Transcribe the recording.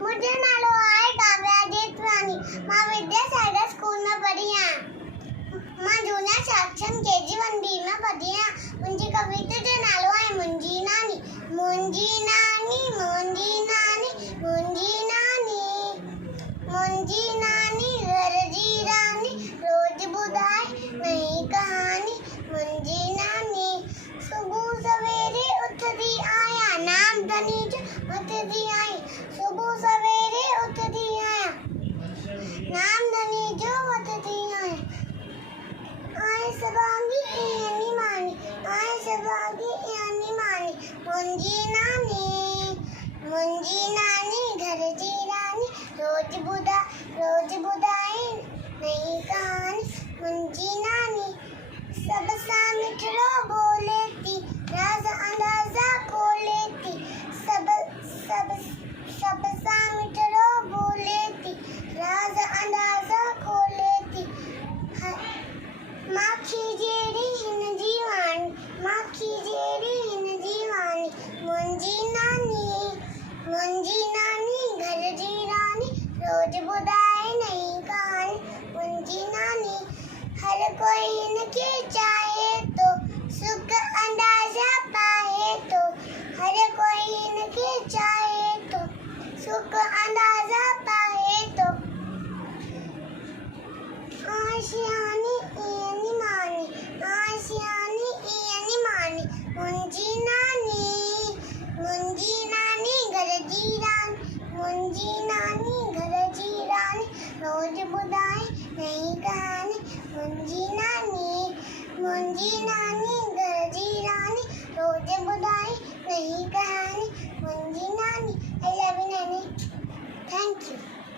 मुझे नालो आहे काव्या जेतवानी। मां विद्यासागर स्कूल में पढ़ी आहियां। मां जूनियर सेक्शन KG1 B में पढ़ी आहियां। मुंहिंजी कविता जो नालो आहे मुंहिंजी नानी। मुंहिंजी नानी मुंहिंजी नानी मुंहिंजी नानी मुंहिंजी नानी घर जी रानी रोज ॿुधाए नई कहानी। मुंहिंजी नानी सुबह सवेरे उथदी आहियां नाम धनी जो वठदी आहियां। सुबह सवेरे उथदी आहियां नाम धनी जो वठदी आहियां। आए सभागी यानी मानी आए सभागी यानी मानी। मुंहिंजी नानी घर जी रानी रोज ॿुधाए नई कहानी। मुंहिंजी नानी सब सां मिठड़ो बोले थी राज अंदाज़ा खोले थी। सब सां मिठड़ो बोले थी राज अंदाज़ा खोले थी। माखी जहिड़ी हिन जी वाणी माखी जहिड़ी हिन जी वाणी। मुंहिंजी नानी घर जी रानी रोज ॿुधाए नई कहानी। मुंहिंजी नानी हर कोई हिनखे चाहे तो सुख अंदाज़ा पाए तो। हर कोई हिनखे चाहे तो सुख अंदाज़ा पाए तो। आशियानी यानी मानी आशियानी यानी मानी। मुंहिंजी नानी घर जी रानी मुंहिंजी नानी घर जी रानी रोज ॿुधाए नई कहानी। मुंहिंजी नानी घर जी रानी रोज ॿुधाए नई कहानी। मुंहिंजी नानी। I love you, Nanny. Thank you.